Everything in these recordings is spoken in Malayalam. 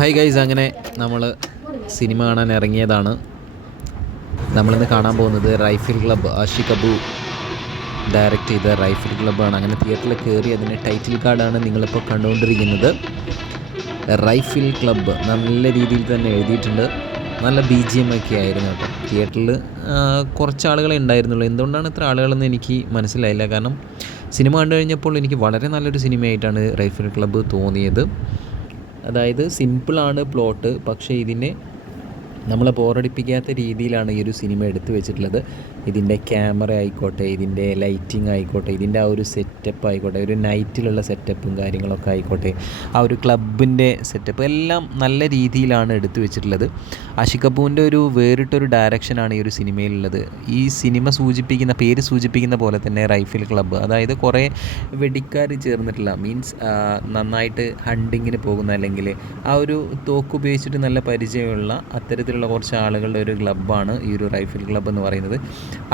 ഹായ് ഗൈസ്, അങ്ങനെ നമ്മൾ സിനിമ കാണാൻ ഇറങ്ങിയതാണ്. നമ്മളിന്ന് കാണാൻ പോകുന്നത് rifle club. Aashiq Abu direct ചെയ്ത റൈഫിൾ ക്ലബ്ബാണ്. അങ്ങനെ തിയേറ്ററിൽ കയറി അതിൻ്റെ ടൈറ്റിൽ കാർഡാണ് നിങ്ങളിപ്പോൾ കണ്ടുകൊണ്ടിരിക്കുന്നത്. റൈഫിൾ ക്ലബ്ബ് നല്ല രീതിയിൽ തന്നെ എഴുതിയിട്ടുണ്ട്. നല്ല BGM ഒക്കെ ആയിരുന്നു കേട്ടോ. തിയേറ്ററിൽ കുറച്ച് ആളുകളെ ഉണ്ടായിരുന്നുള്ളൂ. എന്തുകൊണ്ടാണ് ഇത്ര ആളുകളെന്ന് എനിക്ക് മനസ്സിലായില്ല. കാരണം സിനിമ കണ്ടു കഴിഞ്ഞപ്പോൾ എനിക്ക് വളരെ നല്ലൊരു സിനിമയായിട്ടാണ് റൈഫിൾ ക്ലബ്ബ് തോന്നിയത്. അതായത് സിമ്പിളാണ് പ്ലോട്ട്, പക്ഷേ ഇതിനെ നമ്മളെ ബോറടിപ്പിക്കാത്ത രീതിയിലാണ് ഈ ഒരു സിനിമ എടുത്തു വെച്ചിട്ടുള്ളത്. ഇതിൻ്റെ ക്യാമറ ആയിക്കോട്ടെ, ഇതിൻ്റെ ലൈറ്റിംഗ് ആയിക്കോട്ടെ, ഇതിൻ്റെ ആ ഒരു സെറ്റപ്പ് ആയിക്കോട്ടെ, ഒരു നൈറ്റിലുള്ള സെറ്റപ്പും കാര്യങ്ങളൊക്കെ ആയിക്കോട്ടെ, ആ ഒരു ക്ലബിൻ്റെ സെറ്റപ്പ് എല്ലാം നല്ല രീതിയിലാണ് എടുത്തു വെച്ചിട്ടുള്ളത്. ആഷിഖ് കപൂറിൻ്റെ ഒരു വേറിട്ടൊരു ഡയറക്ഷനാണ് ഈ ഒരു സിനിമയിലുള്ളത്. ഈ സിനിമ പേര് സൂചിപ്പിക്കുന്ന പോലെ തന്നെ റൈഫിൾ ക്ലബ്ബ്, അതായത് കുറേ വെടിക്കാർ ചേർന്നിട്ടുള്ള നന്നായിട്ട് ഹണ്ടിങ്ങിന് പോകുന്ന, അല്ലെങ്കിൽ ആ ഒരു തോക്ക് ഉപയോഗിച്ചിട്ട് നല്ല പരിചയമുള്ള അത്തരത്തിലുള്ള കുറച്ച് ആളുകളുടെ ഒരു ക്ലബ്ബാണ് ഈ ഒരു റൈഫിൾ ക്ലബ്ബ് എന്ന് പറയുന്നത്.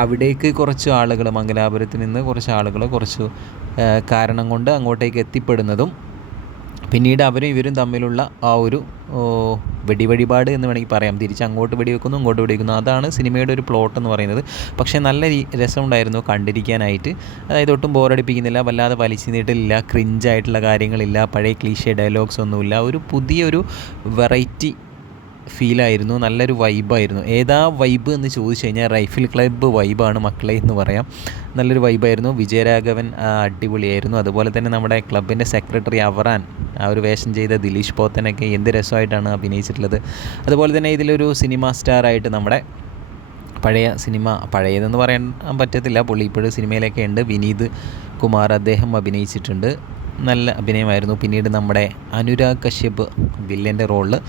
അവിടേക്ക് കുറച്ച് ആളുകൾ, മംഗലാപുരത്ത് നിന്ന് കുറച്ച് ആളുകൾ കുറച്ച് കാരണം കൊണ്ട് അങ്ങോട്ടേക്ക് എത്തിപ്പെടുന്നതും, പിന്നീട് അവരും ഇവരും തമ്മിലുള്ള ആ ഒരു വെടിപാട് എന്ന് വേണമെങ്കിൽ പറയാം. തിരിച്ച് അങ്ങോട്ട് വെടിവെക്കുന്നു, ഇങ്ങോട്ട് വെടിവെക്കുന്നു. അതാണ് സിനിമയുടെ ഒരു പ്ലോട്ട് എന്ന് പറയുന്നത്. പക്ഷേ നല്ല രസമുണ്ടായിരുന്നു കണ്ടിരിക്കാനായിട്ട്. അതായത് ഒട്ടും ബോറടിപ്പിക്കുന്നില്ല, വല്ലാതെ വലിച്ചു നീട്ടില്ല, ക്രിഞ്ചായിട്ടുള്ള കാര്യങ്ങളില്ല, പഴയ ക്ലീഷേ ഡയലോഗ്സ് ഒന്നുമില്ല. ഒരു പുതിയൊരു വെറൈറ്റി ഫീലായിരുന്നു, നല്ലൊരു വൈബായിരുന്നു. ഏതാ വൈബ് എന്ന് ചോദിച്ചു കഴിഞ്ഞാൽ റൈഫിൾ ക്ലബ്ബ് വൈബാണ് മക്കളെ എന്ന് പറയാം. നല്ലൊരു വൈബായിരുന്നു. വിജയരാഘവൻ അടിപൊളിയായിരുന്നു. അതുപോലെ തന്നെ നമ്മുടെ ക്ലബിൻ്റെ സെക്രട്ടറി അവറാൻ, ആ ഒരു വേഷം ചെയ്ത ദിലീഷ് പോത്തനൊക്കെ എന്ത് രസമായിട്ടാണ് അഭിനയിച്ചിട്ടുള്ളത്. അതുപോലെ തന്നെ ഇതിലൊരു സിനിമ സ്റ്റാറായിട്ട് നമ്മുടെ പഴയതെന്ന് പറയാൻ പറ്റത്തില്ല, പുള്ളി ഇപ്പോഴും സിനിമയിലൊക്കെ ഉണ്ട്, വിനീത് കുമാർ, അദ്ദേഹം അഭിനയിച്ചിട്ടുണ്ട്. നല്ല അഭിനയമായിരുന്നു. പിന്നീട് നമ്മുടെ അനുരാഗ് കശ്യപ് വില്ലൻ്റെ റോളിൽ.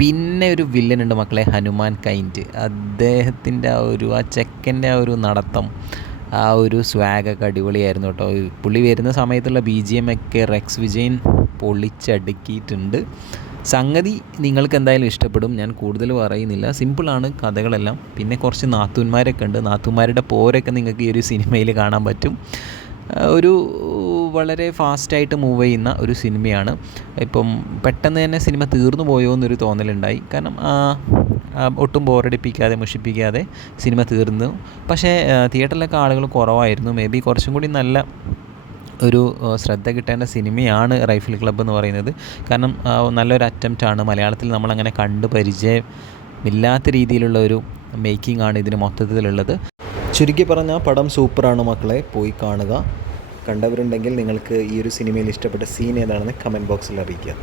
പിന്നെ ഒരു വില്ലനുണ്ട് മക്കളെ, ഹനുമാൻ കൈൻറ്റ്. അദ്ദേഹത്തിൻ്റെ ആ ചെക്കൻ്റെ ആ ഒരു നടത്തം, ആ ഒരു സ്വാഗൊക്കെ അടിപൊളിയായിരുന്നു കേട്ടോ. പുള്ളി വരുന്ന സമയത്തുള്ള BGM ഒക്കെ റെക്സ് വിജയൻ പൊളിച്ചടുക്കിയിട്ടുണ്ട്. സംഗതി നിങ്ങൾക്ക് എന്തായാലും ഇഷ്ടപ്പെടും, ഞാൻ കൂടുതൽ പറയുന്നില്ല. സിമ്പിളാണ് കഥകളെല്ലാം. പിന്നെ കുറച്ച് നാത്തൂന്മാരൊക്കെ ഉണ്ട്. നാത്തൂന്മാരുടെ പോരൊക്കെ നിങ്ങൾക്ക് ഈ ഒരു സിനിമയിൽ കാണാൻ പറ്റും. ഒരു വളരെ ഫാസ്റ്റായിട്ട് മൂവ് ചെയ്യുന്ന ഒരു സിനിമയാണ്. ഇപ്പം പെട്ടെന്ന് തന്നെ സിനിമ തീർന്നു പോയോ എന്നൊരു തോന്നലുണ്ടായി. കാരണം ഒട്ടും ബോറടിപ്പിക്കാതെ മുഷിപ്പിക്കാതെ സിനിമ തീർന്നു. പക്ഷേ തിയേറ്ററിലൊക്കെ ആളുകൾ കുറവായിരുന്നു. മേ ബി കുറച്ചും കൂടി നല്ല ഒരു ശ്രദ്ധ കിട്ടേണ്ട സിനിമയാണ് റൈഫിൾ ക്ലബ്ബ് എന്ന് പറയുന്നത്. കാരണം നല്ലൊരു അറ്റംപ്റ്റാണ്. മലയാളത്തിൽ നമ്മളങ്ങനെ കണ്ട് പരിചയമില്ലാത്ത രീതിയിലുള്ള ഒരു മേക്കിംഗ് ആണ് ഇതിന് മൊത്തത്തിലുള്ളത്. ചുരുക്കി പറഞ്ഞാൽ പടം സൂപ്പറാണ് മക്കളെ, പോയി കാണുക. കണ്ടവരുണ്ടെങ്കിൽ നിങ്ങൾക്ക് ഈ ഒരു സിനിമയിൽ ഇഷ്ടപ്പെട്ട സീൻ ഏതാണെന്ന് കമൻറ്റ് ബോക്സിൽ അറിയിക്കുക.